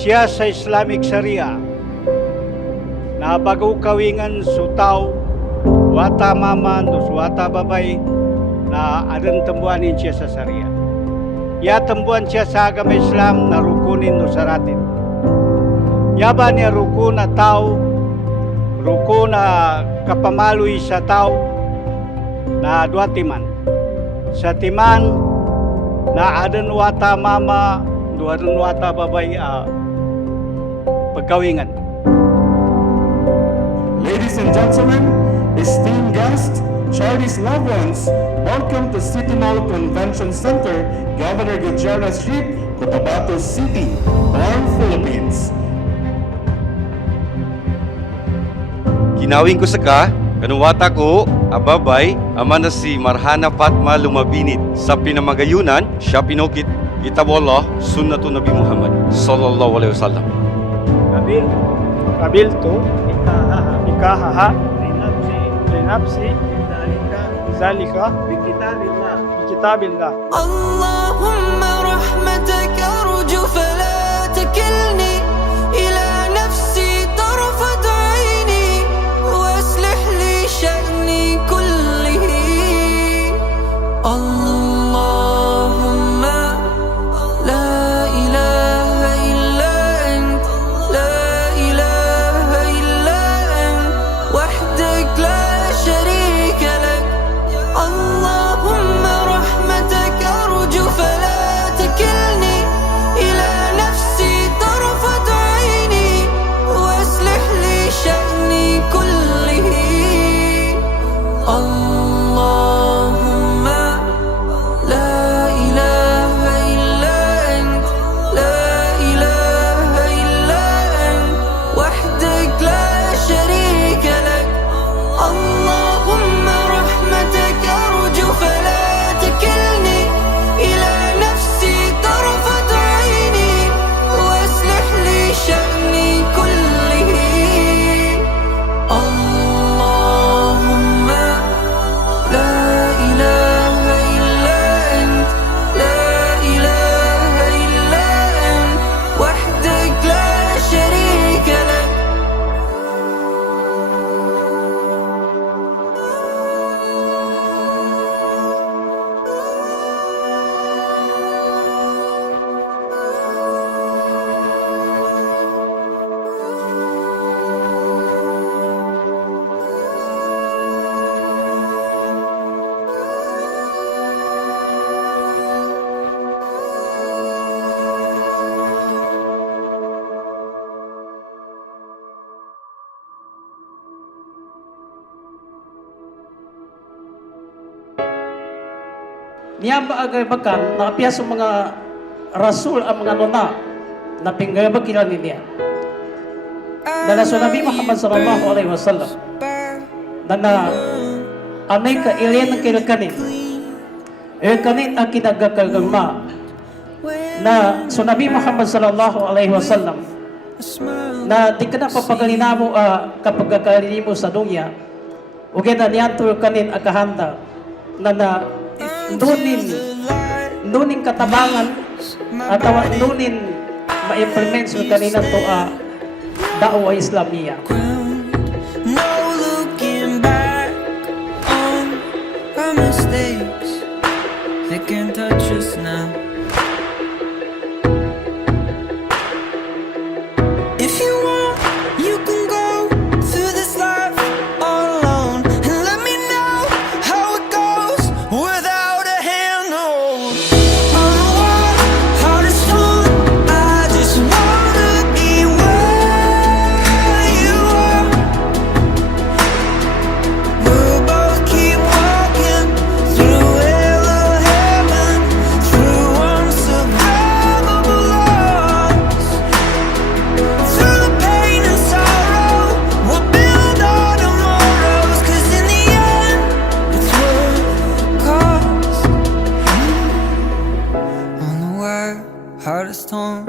siya sa Islamic Sharia na bago kawingan sutaw wata mama dus wata babay na adan tembuanin siya sa Sharia. Ya tembuan siya sa agama Islam na rukunin no saratin. Yaba niya ruko na tao, ruko na kapamaluy sa tao na dua timan. Sa timan na adan wata mama, adan wata babay pagkawingan. Ladies and gentlemen, esteemed guests, charities loved ones, welcome to City Mall Convention Center, Governor Gutierrez Street, Cotabato City, Born, Philippines. Ginawin ko sa kanuwata ko, ababay, ama na si Marhana Fatma Lumabinit. Sa pinamagayunan, siya pinukit, kitab Allah, sunnatu Nabi Muhammad, sallallahu alaihi wasallam. Kabiltu ikahaha linapsi zalika bikitabillah. Allahumma rahmatak arju fala takilni ila nafsi tarfat aini waslih li sha'ni kullihi. Allahumma la ilaha illa ant, la ilaha illa ant, wahdak la sharika lak. Allahumma rahmatak arju fala takilni ila nafsi tarfat aini waslih li sha'ni kullihi. Allahumma la ilaha illa ant, la ilaha illa ant, wahdak la sharika lak. Allahumma rahmatak arju fala takilni ila nafsi tarfat aini waslih li sha'ni kullihi. Allahumma la ilaha illa ant, la ilaha illa ant, wahdak la sharika lak. Niya ba agay bakan, nakapiyas ang mga rasul ang mga nuna na pinggayabag kilani niya. Na naso Nabi Muhammad sallallahu alaihi wasallam na anay ka ilyan ng kilakanin. Ilakanin ang kinagkakalgama na so Nabi Muhammad sallallahu alaihi wasallam na di ka na papagalinamo kapag kalinimo sa dunya o kaya na niyanto kanin akahanda na nunin katabangan at nunin ma-implement sa kanina to da'wa Islamiyya. No looking back on our mistakes, they can't touch us now. If you want, you can go through this life all alone and let me know how it goes without a handhold. On the wall, heart is torn, I just wanna be where you are. We'll both keep walking through hell or heaven, through unsurvivable loss, through the pain and sorrow. We'll build our tomorrows, 'cause in the end, it's worth the cost. On the wire, heart is torn,